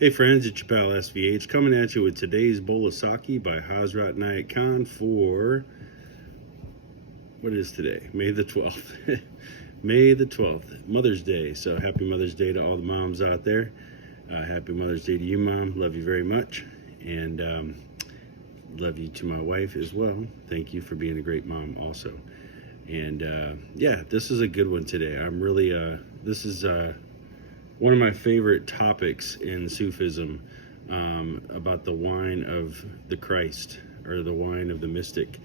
Hey friends, it's your pal SVH coming at you with today's bowl of Saki by Hazrat Nayat Khan for, what is today? May the 12th. May the 12th, Mother's Day. So happy Mother's Day to all the moms out there. Happy Mother's Day to you, Mom. Love you very much. And love you to my wife as well. Thank you for being a great mom also. And yeah, this is a good one today. I'm really, this is one of my favorite topics in Sufism, about the wine of the Christ, or the wine of the mystic.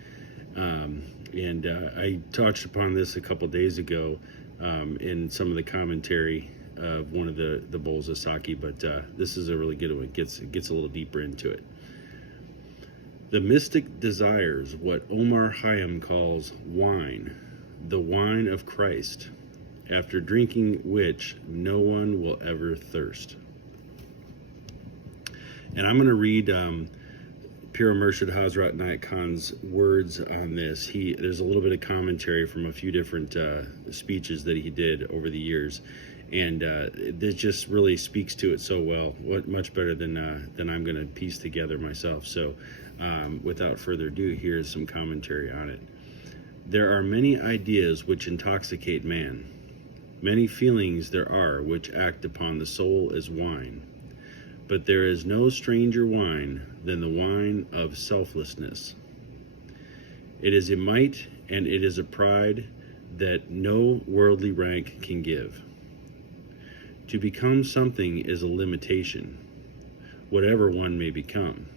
And I touched upon this a couple days ago in some of the commentary of one of the bowls of Saki, but this is a really good one. It gets a little deeper into it. The mystic desires what Omar Khayyam calls wine, the wine of Christ, after drinking which no one will ever thirst. And I'm going to read Pir Murshid Hazrat Nayat Khan's words on this. There's a little bit of commentary from a few different speeches that he did over the years, and this just really speaks to it so well. Much better than I'm going to piece together myself. So without further ado, here's some commentary on it. There are many ideas which intoxicate man. Many feelings there are which act upon the soul as wine, but there is no stranger wine than the wine of selflessness. It is a might and it is a pride that no worldly rank can give. To become something is a limitation, whatever one may become.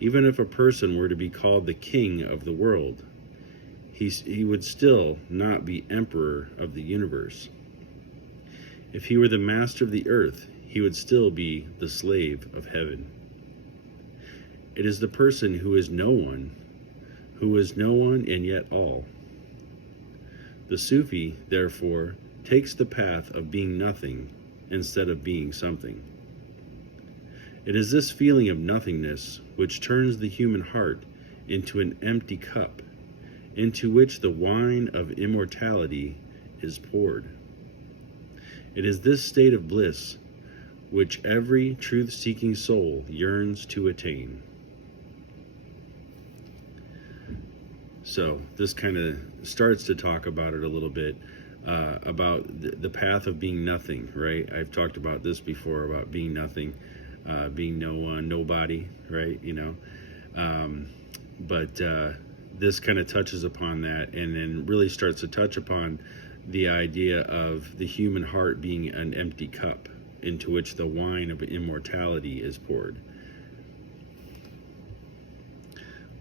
Even if a person were to be called the king of the world, he would still not be emperor of the universe. If he were the master of the earth, he would still be the slave of heaven. It is the person who is no one and yet all. The Sufi, therefore, takes the path of being nothing instead of being something. It is this feeling of nothingness which turns the human heart into an empty cup, into which the wine of immortality is poured. It is this state of bliss which every truth-seeking soul yearns to attain. So this kind of starts to talk about it a little bit, about the path of being nothing, right? I've talked about this before, about being nothing, being no one, nobody, right? But this kind of touches upon that, and then really starts to touch upon the idea of the human heart being an empty cup into which the wine of immortality is poured.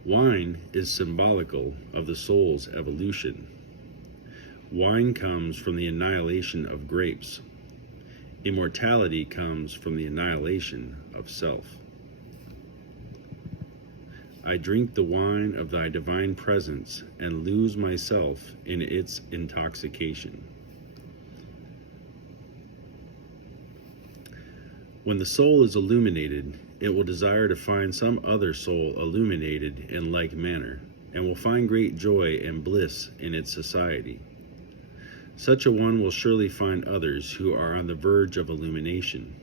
Wine is symbolical of the soul's evolution. Wine comes from the annihilation of grapes. Immortality comes from the annihilation of self. I drink the wine of thy divine presence and lose myself in its intoxication. When the soul is illuminated, it will desire to find some other soul illuminated in like manner, and will find great joy and bliss in its society. Such a one will surely find others who are on the verge of illumination.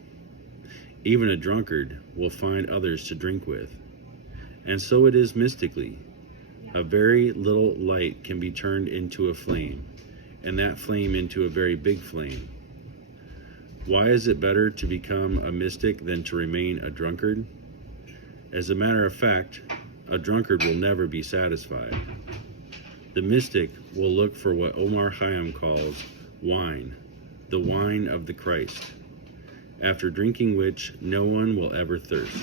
Even a drunkard will find others to drink with. And so it is mystically. A very little light can be turned into a flame, and that flame into a very big flame. Why is it better to become a mystic than to remain a drunkard? As a matter of fact, a drunkard will never be satisfied. The mystic will look for what Omar Khayyam calls wine, the wine of the Christ, after drinking which no one will ever thirst.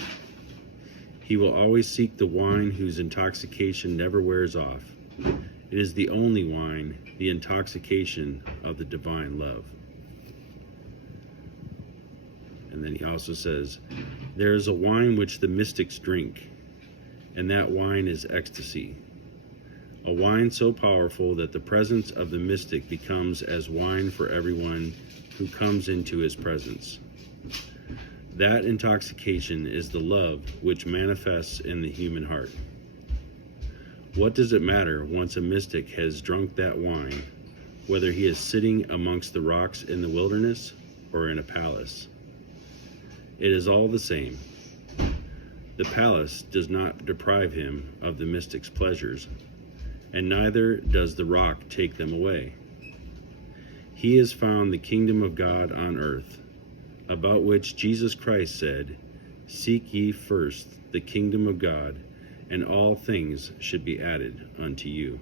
He will always seek the wine whose intoxication never wears off. It is the only wine, the intoxication of the divine love. And then he also says, there is a wine which the mystics drink, and that wine is ecstasy. A wine so powerful that the presence of the mystic becomes as wine for everyone who comes into his presence. That intoxication is the love which manifests in the human heart. What does it matter once a mystic has drunk that wine, whether he is sitting amongst the rocks in the wilderness or in a palace? It is all the same. The palace does not deprive him of the mystic's pleasures, and neither does the rock take them away. He has found the kingdom of God on earth, about which Jesus Christ said, "Seek ye first the kingdom of God, and all things should be added unto you."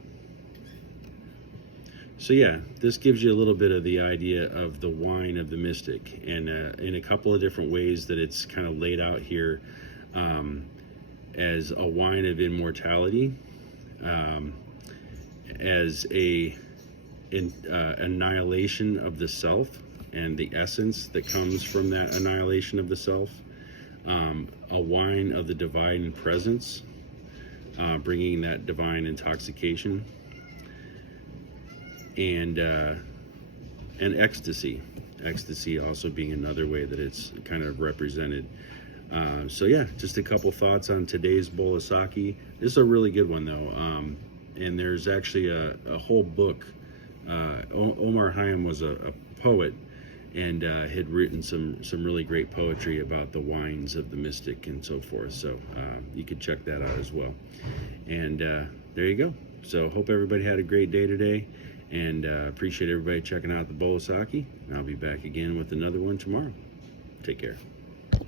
So yeah, this gives you a little bit of the idea of the wine of the mystic, and in a couple of different ways that it's kind of laid out here, as a wine of immortality, as a annihilation of the self and the essence that comes from that annihilation of the self, a wine of the divine presence, bringing that divine intoxication, and ecstasy also being another way that it's kind of represented. So yeah, just a couple thoughts on today's bowl of sake. This is a really good one though, and there's actually a whole book. Omar Khayyam was a poet, and had written some really great poetry about the wines of the mystic and so forth. So you could check that out as well. And there you go. So hope everybody had a great day today, and appreciate everybody checking out the bowl of sake. And I'll be back again with another one tomorrow. Take care.